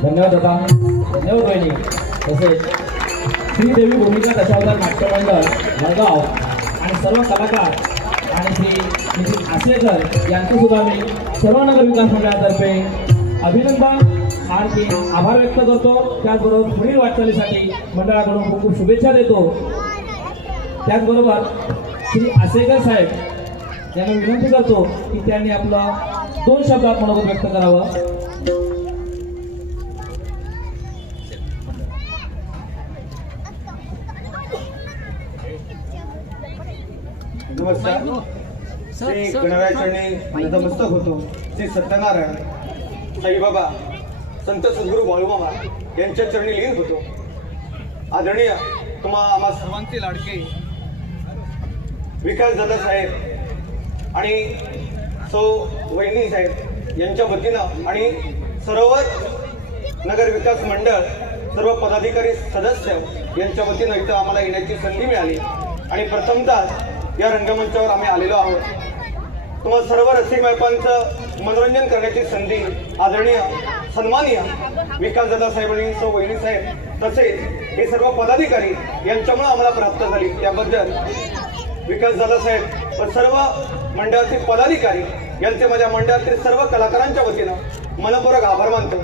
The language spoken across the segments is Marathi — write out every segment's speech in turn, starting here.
धन्यवाद दादा धन्यवाद बहिणी तसेच श्रीदेवी भूमिका दशावतार नाट्यमंडळ मंडळ आणि सर्व कलाकार आणि श्री नितीन आसेकर यांचं सुद्धा मी सर्व नगर विकास मंडळातर्फे अभिनंदन आणि आभार व्यक्त करतो. त्याचबरोबर पुढील वाटचालीसाठी मंडळाकडून खूप खूप शुभेच्छा देतो. त्याचबरोबर श्री आसेकर साहेब यांना विनंती करतो की त्यांनी आपलं दोन शब्दात मनोगत व्यक्त करावं. नमस्कार. श्री गणराय चरणी नतमस्तक होतो. श्री सत्यनारायण साईबाबा संत सद्गुरू बाळूमामा यांच्या चरणी लीन होतो. आदरणीय तुम्हा आम्हा सर्वांचे लाडके विकास दादा साहेब आणि सौ वहिनी साहेब यांच्या वतीनं आणि सरोवर नगर विकास मंडळ सर्व पदाधिकारी सदस्य यांच्या वतीनं इथं आम्हाला येण्याची संधी मिळाली. आणि प्रथमतः या रंगमंचावर आम्ही आलेलो आहोत. तुम्हाला सर्व रसिक मनोरंजन करण्याची संधी आदरणीय सन्मानीय विकास दादा साहेब आणि सौ वहिनी साहेब तसेच हे सर्व पदाधिकारी यांच्यामुळे आम्हाला प्राप्त झाली. त्याबद्दल विकास दादा साहेब व सर्व मंडळाचे पदाधिकारी यांचे माझ्या मंडळातील सर्व कलाकारांच्या वतीनं मनपूर्वक आभार मानतो.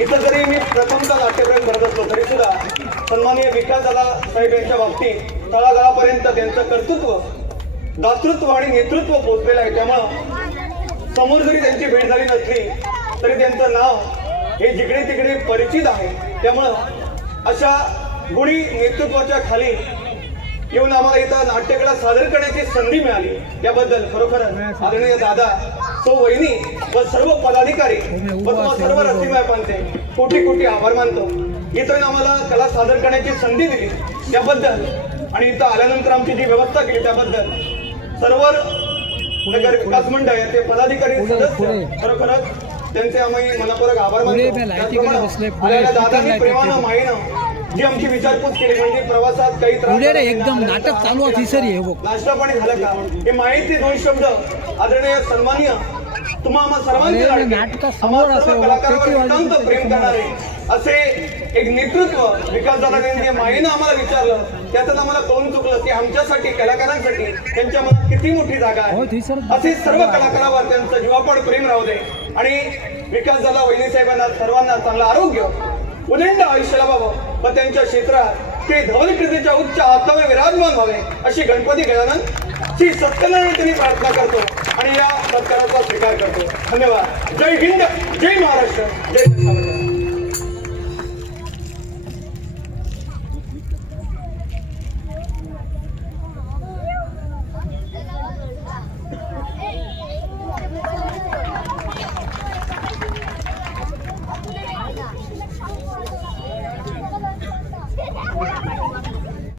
इथं जरी मी प्रथमचा नाट्यप्रेम करत असलो तरी सुद्धा सन्माननीय विकास दादा साहेब यांच्या बाबतीत तळागाळापर्यंत त्यांचं कर्तृत्व दातृत्व आणि नेतृत्व पोचलेलं आहे. त्यामुळं समोर जरी त्यांची भेट झाली नसली तरी त्यांचं नाव हे जिकडे तिकडे परिचित आहे. त्यामुळं अशा गुणी नेतृत्वाच्या खाली येऊन आम्हाला इथं नाट्यकला सादर करण्याची संधी मिळाली. याबद्दल खरोखर आदरणीय दादा सो वहिनी व सर्व पदाधिकारी व सर्व रसिमायपांचे कोटी कोटी आभार मानतो. इथं आम्हाला कला सादर करण्याची संधी दिली. त्याबद्दल आणि इथं आल्यानंतर आमची जी व्यवस्था केली त्याबद्दल सर्व नगर विकास मंडळ याचे पदाधिकारी सदस्य खरोखरच त्यांचे आम्ही मनापूर्वक आभार दादानी प्रेमानं माईनं जी आमची विचारपूस केली म्हणजे प्रवासात काही त्रास एकदम नाटक चालू आहे, आमच्या तिसरी आहे, बघ. नाश्ता पाणी झालं का? हे माहिती दोन शब्द आदरणीय सन्माननीय तुम्हा आम्हा सर्वांचे वाजले नितांत तरी प्रेम समोर करणारे. असे एक नेतृत्व विकास दादा माईनं आम्हाला विचारलं. त्यातच आम्हाला कळून चुकलं की आमच्यासाठी कलाकारांसाठी त्यांच्या मनात किती मोठी जागा हो, आहे सर- असे सर्व कलाकारावर त्यांचं जीवापड प्रेम राहू दे. आणि विकास दादा वहिनी साहेबांना सर्वांना चांगलं आरोग्य उदंड आयुष्य लाभावं व त्यांच्या क्षेत्रात ते धवलकृतीच्या उच्च हातावर विराजमान व्हावे अशी गणपती गजानन श्री सत्यनारायण त्यांनी प्रार्थना करतो आणि या सत्काराचा स्वीकार करतो. धन्यवाद. जय हिंद जय महाराष्ट्र जय.